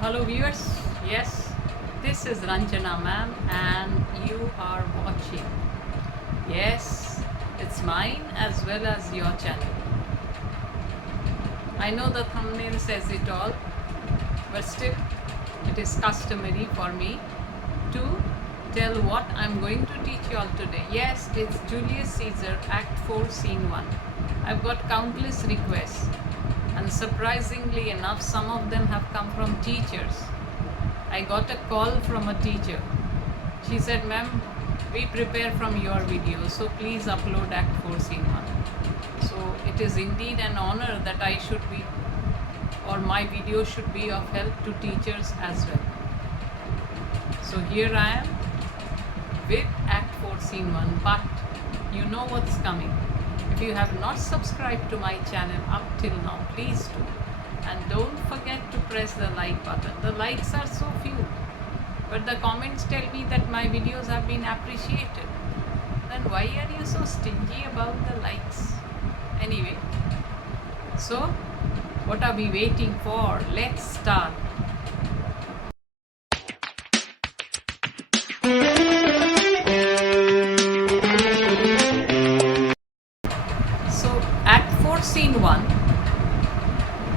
Hello viewers, yes, this is Ranjana ma'am and you are watching. Yes, it's mine as well as your channel. I know the thumbnail says it all, but still it is customary for me to tell what I'm going to teach you all today. Yes, it's Julius Caesar Act 4 Scene 1. I've got countless requests and surprisingly enough some of them have come from teachers. I got a call from a teacher. She said, ma'am, we prepare from your videos, so please upload Act 4 Scene 1. So it is indeed an honor that I should be, or my video should be of help to teachers as well. So here I am with Act 4 Scene 1, but you know what's coming. If you have not subscribed to my channel up till now, please do. And don't forget to press the like button. The likes are so few, but the comments tell me that my videos have been appreciated. Then why are you so stingy about the likes? Anyway, so what are we waiting for? Let's start. So Act 4 Scene 1,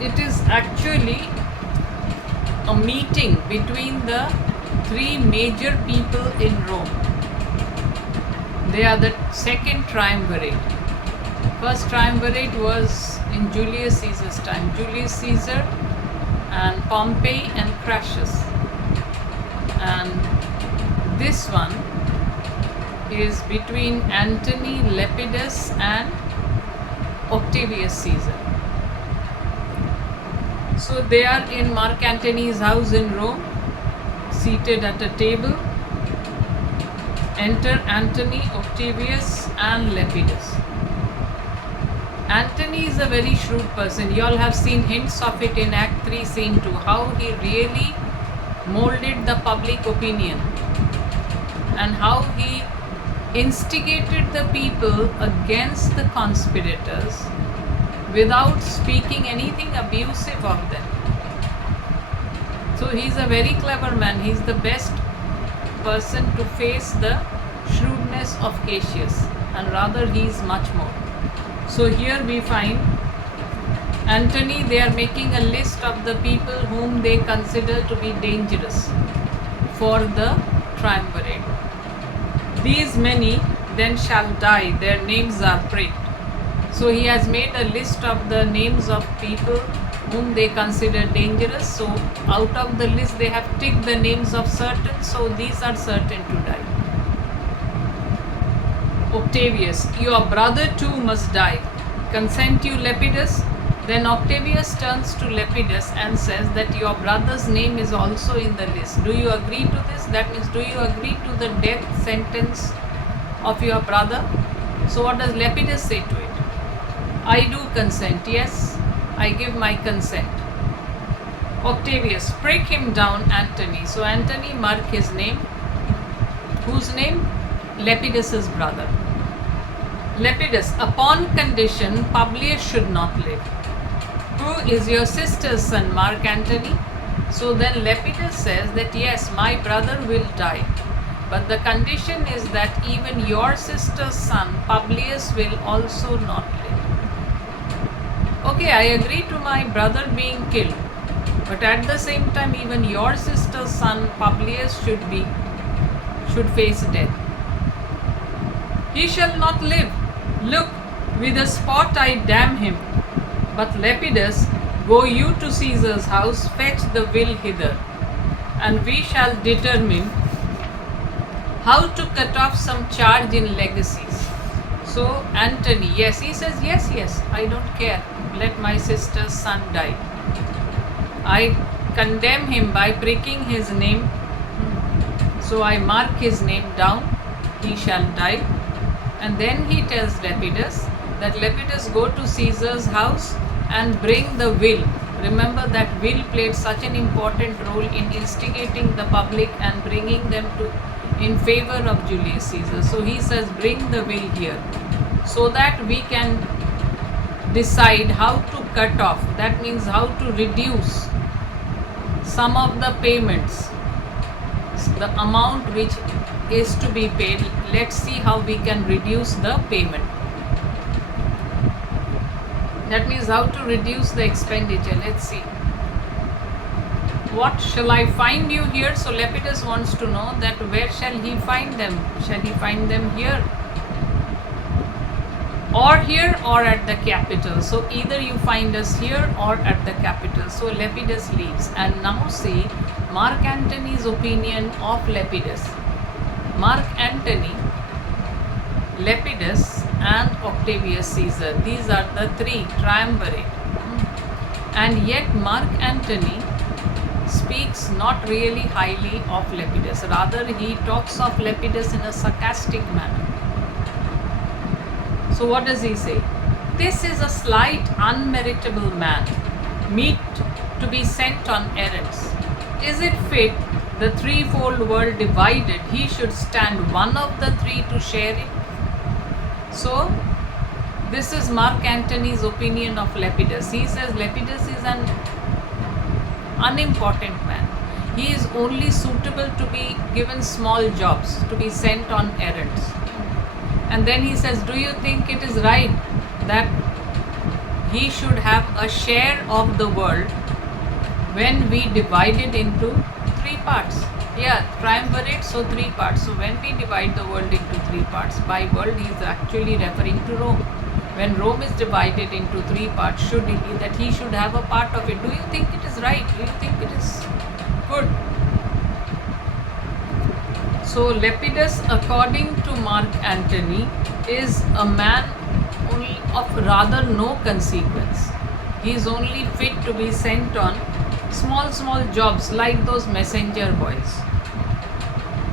it is actually a meeting between the three major people in Rome. They are the second triumvirate. First triumvirate was in Julius Caesar's time. Julius Caesar and Pompey and Crassus. And this one is between Antony, Lepidus and Octavius Caesar. So they are in Mark Antony's house in Rome, seated at a table. Enter Antony, Octavius and Lepidus. Antony is a very shrewd person. You all have seen hints of it in Act 3 Scene 2, how he really molded the public opinion and how he instigated the people against the conspirators without speaking anything abusive of them. So he's a very clever man. He's the best person to face the shrewdness of Cassius, and rather he is much more. So here we find Antony, they are making a list of the people whom they consider to be dangerous for the triumvirate. These many then shall die, their names are pricked. So he has made a list of the names of people whom they consider dangerous. So out of the list they have ticked the names of certain, so these are certain to die. Octavius, your brother too must die. Consent you, Lepidus? Then Octavius turns to Lepidus and says that your brother's name is also in the list. Do you agree to this? That means, do you agree to the death sentence of your brother? So what does Lepidus say to it? I do consent, yes, I give my consent. Octavius, prick him down, Antony. So Antony, mark his name. Whose name? Lepidus's brother. Lepidus, upon condition Publius should not live. Who is your sister's son, Mark Antony? So then Lepidus says that yes, my brother will die, but the condition is that even your sister's son, Publius, will also not live. Okay, I agree to my brother being killed, but at the same time even your sister's son, Publius, should face death. He shall not live. Look, with a spot I damn him. But Lepidus, go you to Caesar's house, fetch the will hither, and we shall determine how to cut off some charge in legacies. So Antony, yes, he says, yes, I don't care. Let my sister's son die. I condemn him by pricking his name. So I mark his name down. He shall die. And then he tells Lepidus that Lepidus go to Caesar's house and bring the will. Remember that will played such an important role in instigating the public and bringing them in favor of Julius Caesar. So he says, bring the will here so that we can decide how to cut off, that means how to reduce some of the payments, the amount which is to be paid. Let's see how we can reduce the payment. That means how to reduce the expenditure. Let's see. What shall I find you here? So Lepidus wants to know that where shall he find them? Shall he find them here? Or here or at the capital. So either you find us here or at the capital. So Lepidus leaves. And now see Mark Antony's opinion of Lepidus. Mark Antony, Lepidus and Octavius Caesar. These are the three triumvirate. And yet Mark Antony speaks not really highly of Lepidus. Rather, he talks of Lepidus in a sarcastic manner. So what does he say? This is a slight, unmeritable man, meet to be sent on errands. Is it fit, the threefold world divided, he should stand one of the three to share it? So, this is Mark Antony's opinion of Lepidus. He says Lepidus is an unimportant man. He is only suitable to be given small jobs, to be sent on errands. And then he says, do you think it is right that he should have a share of the world when we divide it into three parts? Yeah, triumvirate, so three parts. So when we divide the world into three parts, by world he is actually referring to Rome. When Rome is divided into three parts, should it be that he should have a part of it? Do you think it is right? Do you think it is good? So Lepidus, according to Mark Antony, is a man only of rather no consequence. He is only fit to be sent on small jobs like those messenger boys.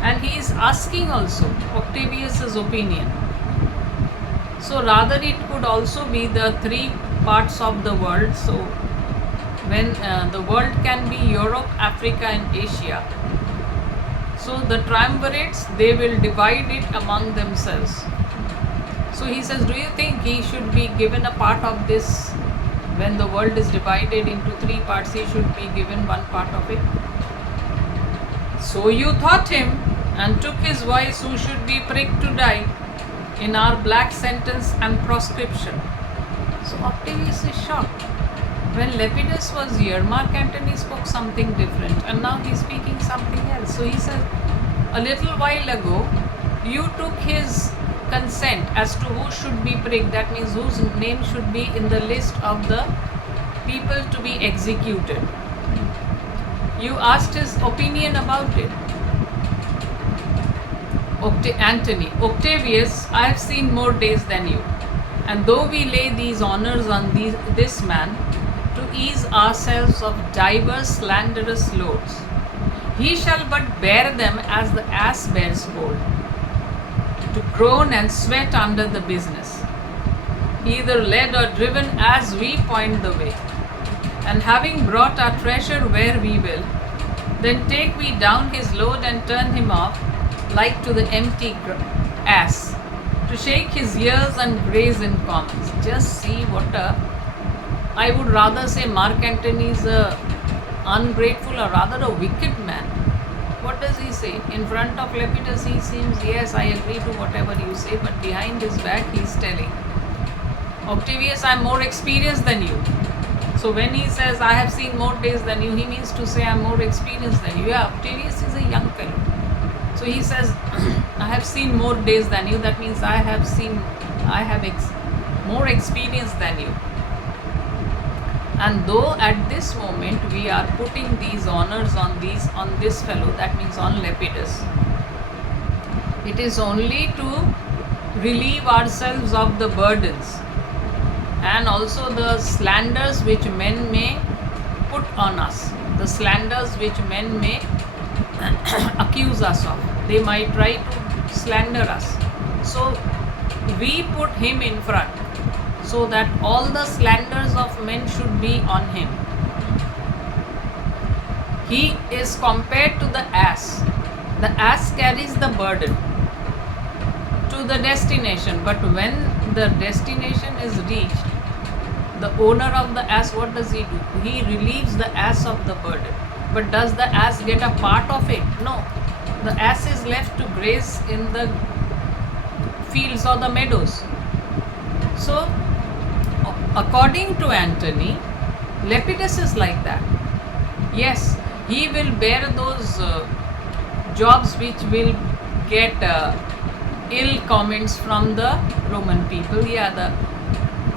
And he is asking also Octavius's opinion. So rather it could also be the three parts of the world. So when the world can be Europe, Africa and Asia. So the triumvirates, they will divide it among themselves. So he says, do you think he should be given a part of this? When the world is divided into three parts, he should be given one part of it. So you thought him and took his voice who should be pricked to die in our black sentence and proscription. So Octavius is shocked. When Lepidus was here, Mark Antony spoke something different and now he is speaking something else. So he says, a little while ago, you took his consent as to who should be pricked. That means whose name should be in the list of the people to be executed. You asked his opinion about it. Antony, Octavius, I have seen more days than you. And though we lay these honors on this man, to ease ourselves of divers slanderous loads, he shall but bear them as the ass bears gold, to groan and sweat under the business, either led or driven as we point the way. And having brought our treasure where we will, then take we down his load and turn him off like to the empty ass, to shake his ears and graze in commons. Just see what I would rather say Mark Antony is a ungrateful or rather a wicked man. What does he say? In front of Lepidus he seems, yes, I agree to whatever you say, but behind his back he is telling, Octavius, I am more experienced than you. So when he says, I have seen more days than you, he means to say I am more experienced than you. Yeah, Octavius is a young fellow. So he says, I have seen more days than you. That means I have more experience than you. And though at this moment we are putting these honors on this fellow, that means on Lepidus, it is only to relieve ourselves of the burdens and also the slanders which men may put on us, the slanders which men may accuse us of. They might try to slander us. So we put him in front, so that all the slanders of men should be on him. He is compared to the ass. The ass carries the burden to the destination, but when the destination is reached, the owner of the ass, what does he do? He relieves the ass of the burden. But does the ass get a part of it? No. The ass is left to graze in the fields or the meadows. So, according to Antony, Lepidus is like that. Yes, he will bear those jobs which will get ill comments from the Roman people. Yeah, the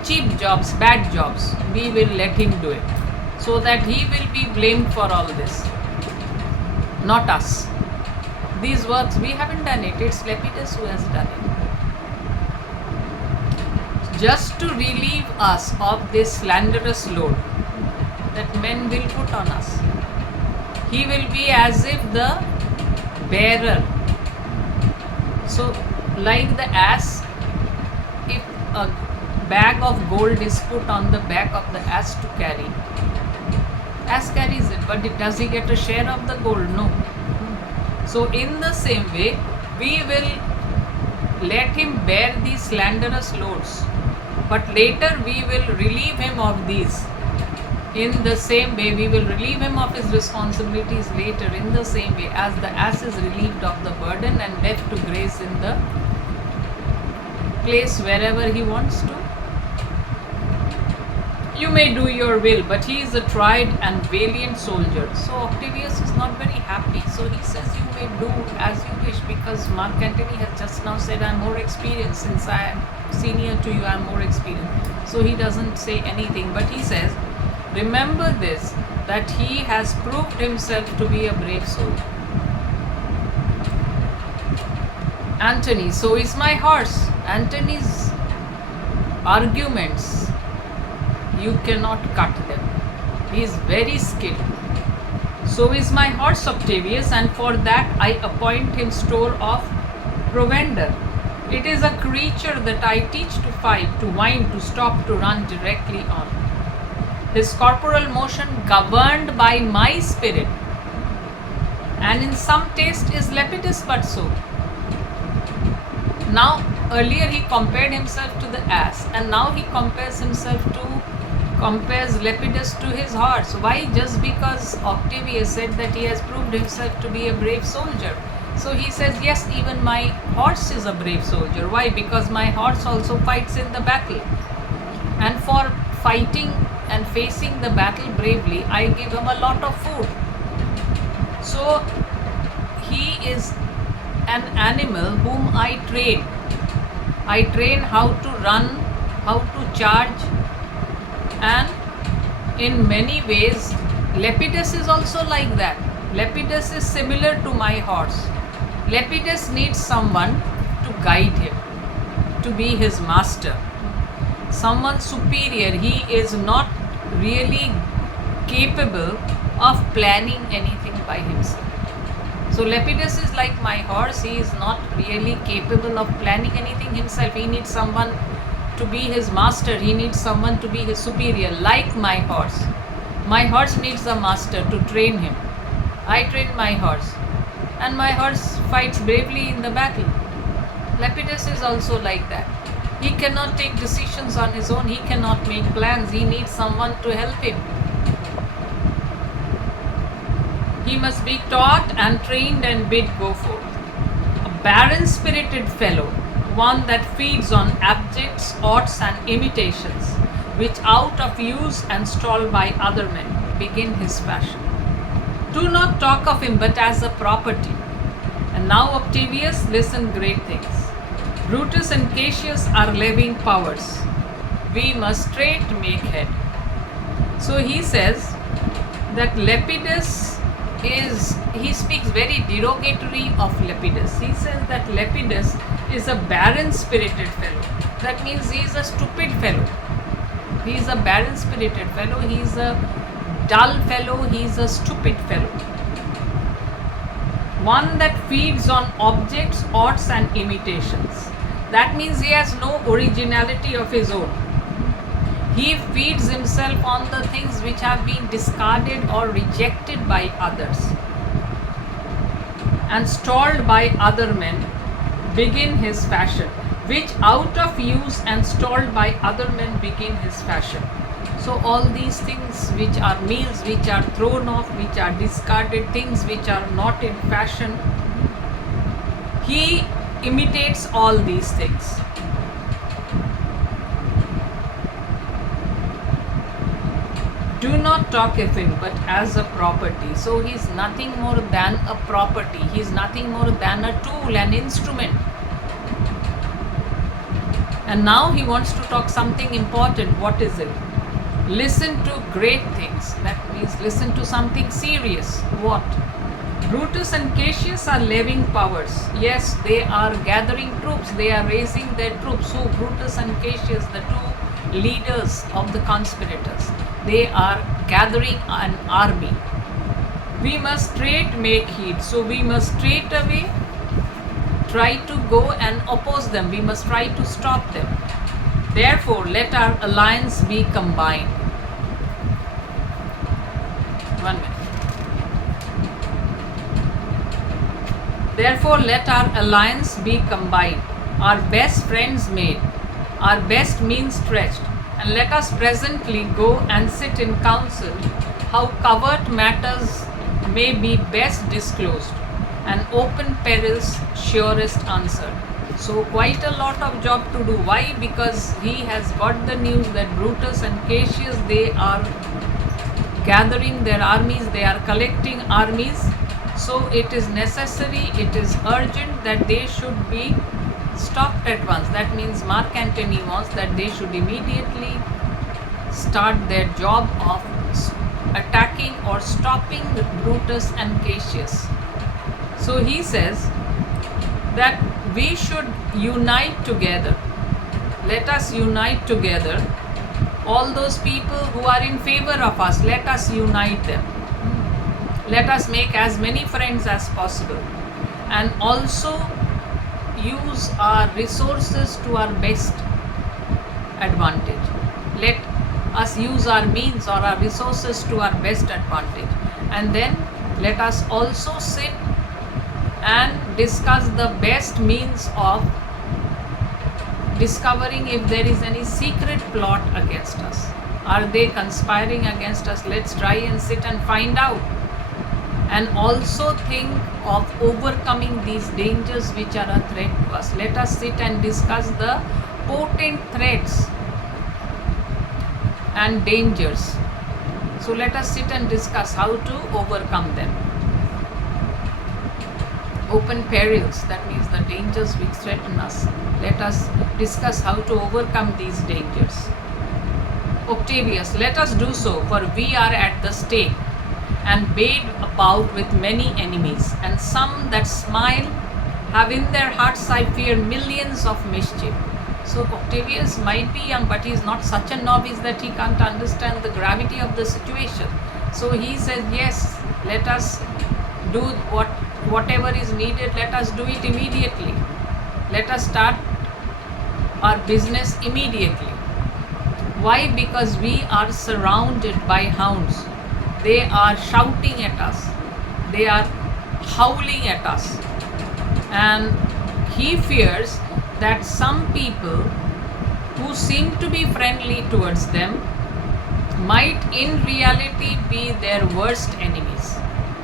cheap jobs, bad jobs, we will let him do it, so that he will be blamed for all this, not us. These works, we haven't done it, it's Lepidus who has done it. Just to relieve us of this slanderous load that men will put on us. He will be as if the bearer. So, like the ass, if a bag of gold is put on the back of the ass to carry, ass carries it, but does he get a share of the gold? No. So, in the same way, we will let him bear these slanderous loads, but later we will relieve him of these. In the same way, we will relieve him of his responsibilities later, in the same way as the ass is relieved of the burden and left to graze in the place wherever he wants to. You may do your will, but he is a tried and valiant soldier. So Octavius is not very happy. So he says, you may do as you wish, because Mark Antony has just now said, I am more experienced. Since I am senior to you, I am more experienced. So he doesn't say anything, but he says, remember this, that he has proved himself to be a brave soldier. Antony, so is my horse. Antony's arguments, you cannot cut them. He is very skilled. So is my horse, Octavius, and for that I appoint him store of provender. It is a creature that I teach to fight, to wind, to stop, to run directly on. His corporal motion governed by my spirit, and in some taste is Lepidus but so. Now, earlier he compared himself to the ass, and now he compares Lepidus to his horse. Why? Just because Octavius said that he has proved himself to be a brave soldier. So he says, yes, even my horse is a brave soldier. Why? Because my horse also fights in the battle. And for fighting and facing the battle bravely, I give him a lot of food. So he is an animal whom I train. I train how to run, how to charge, and in many ways Lepidus is also like that. Lepidus is similar to my horse. Lepidus needs someone to guide him, to be his master, someone superior. He is not really capable of planning anything by himself. So Lepidus is like my horse. He is not really capable of planning anything himself. He needs someone to be his master. He needs someone to be his superior, like my horse. My horse needs a master to train him. I train my horse, and my horse fights bravely in the battle. Lepidus is also like that. He cannot take decisions on his own. He cannot make plans. He needs someone to help him. He must be taught and trained and bid go forth. A barren-spirited fellow, one that feeds on abjects, odds and imitations, which out of use and stalled by other men, begin his fashion. Do not talk of him but as a property. And now Octavius, listen great things. Brutus and Cassius are levying powers. We must straight make head. So he says that Lepidus he speaks very derogatory of Lepidus. He says that Lepidus is a barren-spirited fellow. That means he is a stupid fellow. He is a barren-spirited fellow. He is a dull fellow. He is a stupid fellow. One that feeds on objects, odds and imitations. That means he has no originality of his own. He feeds himself on the things which have been discarded or rejected by others, and stalled by other men, begin his fashion, which out of use and stalled by other men begin his fashion. So all these things which are meals which are thrown off, which are discarded, things which are not in fashion, he imitates all these things. Do not talk of him but as a property. So he is nothing more than a property. He is nothing more than a tool, an instrument. And now he wants to talk something important. What is it? Listen to great things. That means listen to something serious. What? Brutus and Cassius are levying powers. Yes, they are gathering troops. They are raising their troops. So Brutus and Cassius, the two leaders of the conspirators, they are gathering an army. We must straight make heed. So we must straight away try to go and oppose them. We must try to stop them. Therefore, let our alliance be combined. 1 minute. Therefore, let our alliance be combined, our best friends made, our best means stretched, and let us presently go and sit in council how covert matters may be best disclosed, and open perils surest answered. So quite a lot of job to do. Why? Because he has got the news that Brutus and Cassius, they are gathering their armies, they are collecting armies. So it is necessary, it is urgent that they should be stopped at once. That means Mark Antony wants that they should immediately start their job of attacking or stopping Brutus and Cassius. So he says that we should unite together. Let us unite together. All those people who are in favor of us, let us unite them. Let us make as many friends as possible, and also use our resources to our best advantage. Let us use our means or our resources to our best advantage, and then let us also sit and discuss the best means of discovering if there is any secret plot against us. Are they conspiring against us? Let's try and sit and find out. And also think of overcoming these dangers which are a threat to us. Let us sit and discuss the potent threats and dangers. So let us sit and discuss how to overcome them. Open perils, that means the dangers which threaten us. Let us discuss how to overcome these dangers. Octavius, let us do so, for we are at the stake, and bade about with many enemies, and some that smile have in their hearts, I fear, millions of mischief. So Octavius might be young, but he is not such a novice that he can't understand the gravity of the situation. So he says, yes, let us do whatever is needed, let us do it immediately. Let us start our business immediately. Why? Because we are surrounded by hounds. They are shouting at us. They are howling at us. And he fears that some people who seem to be friendly towards them might in reality be their worst enemies.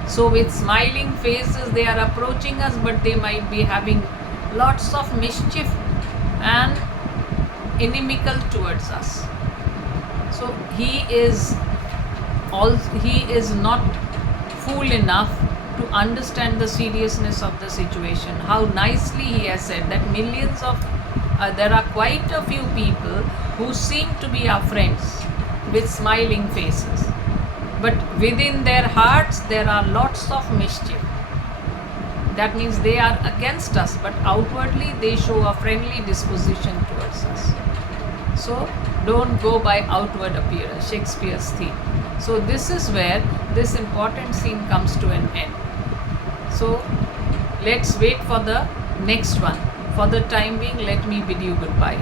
So with smiling faces they are approaching us, but they might be having lots of mischief and inimical towards us. So he is not fool enough to understand the seriousness of the situation. How nicely he has said that there are quite a few people who seem to be our friends with smiling faces, but within their hearts there are lots of mischief. That means they are against us, but outwardly they show a friendly disposition towards us. So don't go by outward appearance, Shakespeare's theme. So this is where this important scene comes to an end. So let's wait for the next one. For the time being, let me bid you goodbye.